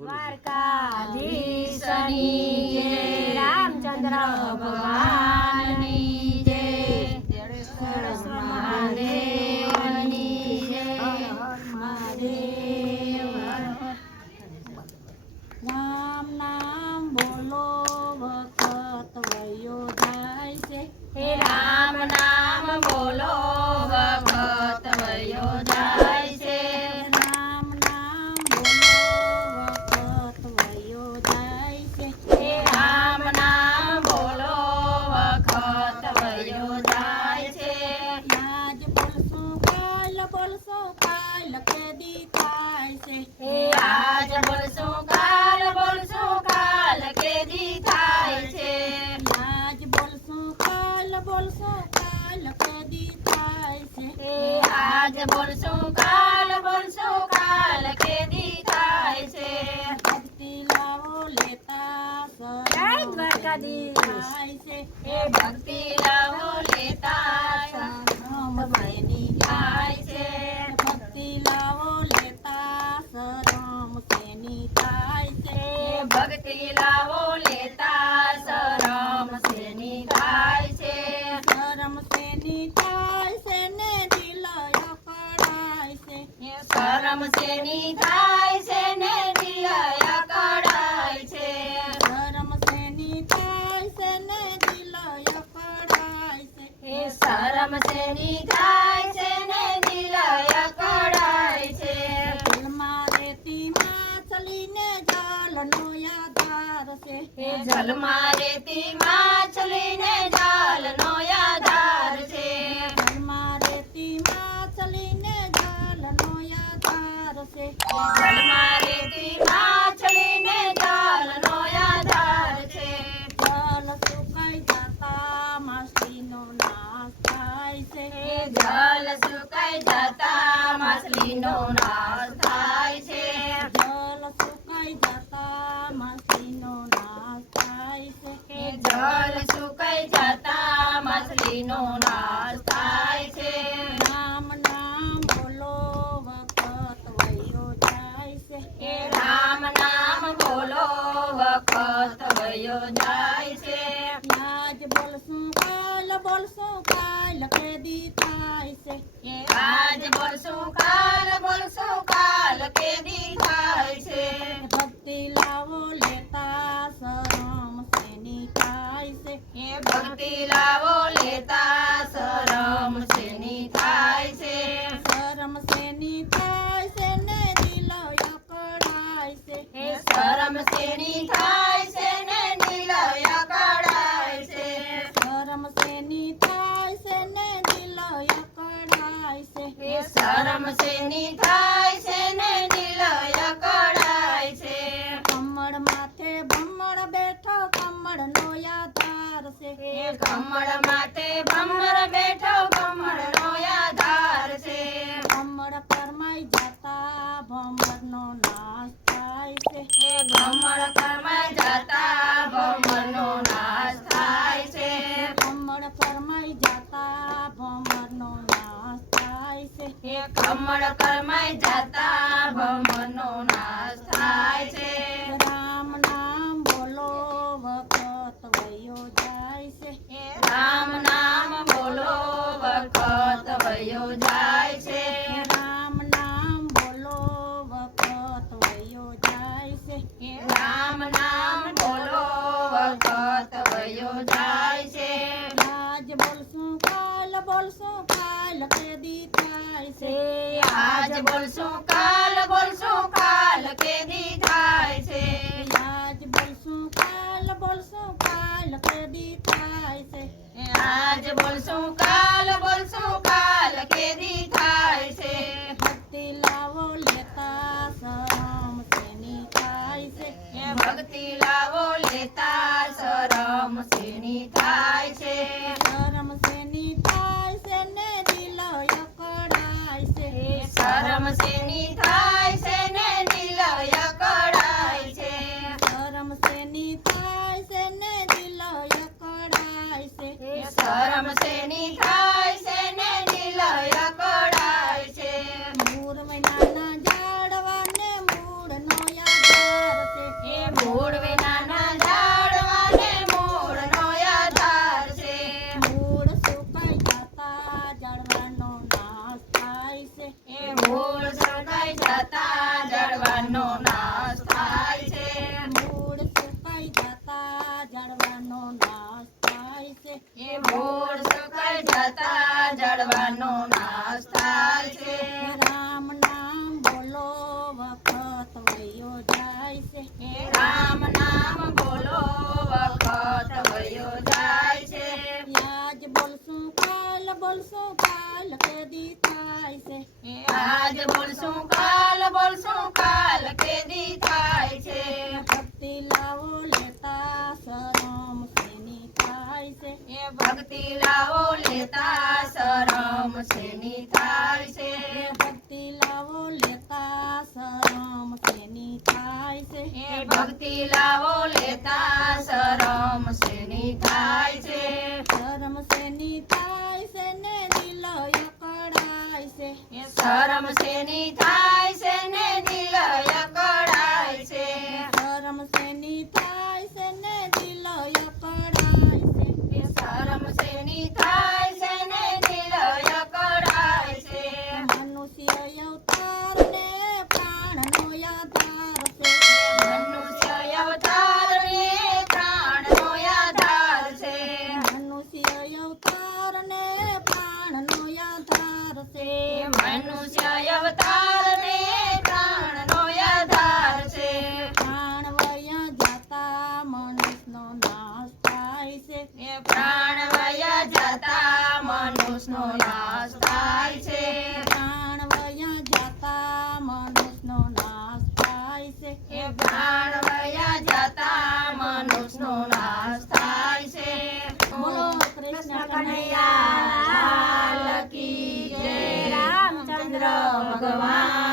દ્વારકાધીશની. આજ બોલશું કાલ બોલશું કાલ કેદી થાય છે ભક્તિ લાવો લેતા જય દ્વારકાધીશ. થાય છે એ ભક્તિ લાવો શેની થાય છે ને દિલ અકળાય છે? સરમ સેની થાય છે ને દિલ અકળાય છે? હે શરમ શેની થાય છે? ને દિલ અકળાય છે દિલમાં રેતી જલનો આધાર છે હે જલમાં રેતી માછલીને માછલીનો નાશ થાય છે. નામ નામ બોલો વખત વયો જાય છે. હે રામ નામ બોલો વખત વયો જાય છે. આજ બોલશું કાલ બોલશું કાલ કેદી થાય છે. હે આજ બોલશું કાલ બોલશું કાલ કેદી થાય છે. ભક્તિ લાવો થાય છે. હે ભમર કરમાઈ જતા ભમર નો નાશ થાય છે. કમળ પરમાઈ જતા ભમર નો નાશ થાય છે. જતા બોલશું કાલ બોલશું કાલ કેદી થાય છે? આજ બોલશું કાલ બોલશું કાલ કેદી થાય છે? આજ બોલશું કાલ બોલશું કાલ કેદી થાય છે? ભક્તિ લાવો લેતા શરમ સેની થાય છે? ભક્તિ લાવો લેતા શરમ શેની થાય જતા જળવાનો નાશ થાય છે. મૂળ સુકાઈ જતા ઝાડવાનો નાશ થાય છે. એ મૂળ સુકાઈ જતા જળવાનો નાશ થાય છે રામ નામ બોલો વખત વયો જાય છે એ રામ નામ બોલો વખત વયો જાય છે આજ બોલશું કાલ બોલશું કાલ કેદી થાય છે. આજ બોલશું કાલ બોલશું કાલ કેદી થાય છે. ભક્તિ લાવો લેતા શરમ સેની થાય છે? એ ભક્તિ લાવો લેતા શરમ સેની થાય છે? ભક્તિ લાવો લેતા શરમ સેની થાય છે? એ ભક્તિ લાવો લેતા શરમ સેની થાય છે? એ પ્રાણવય જતા મનુષ્યનો નાશ થાય છે. પ્રાણવય જતા મનુષ્યનો નાશ થાય છે. પ્રાણવય જતા મનુષ્યનો નાશ થાય છે. બોલો કૃષ્ણ કનૈયા કી જય રામચંદ્ર ભગવાન.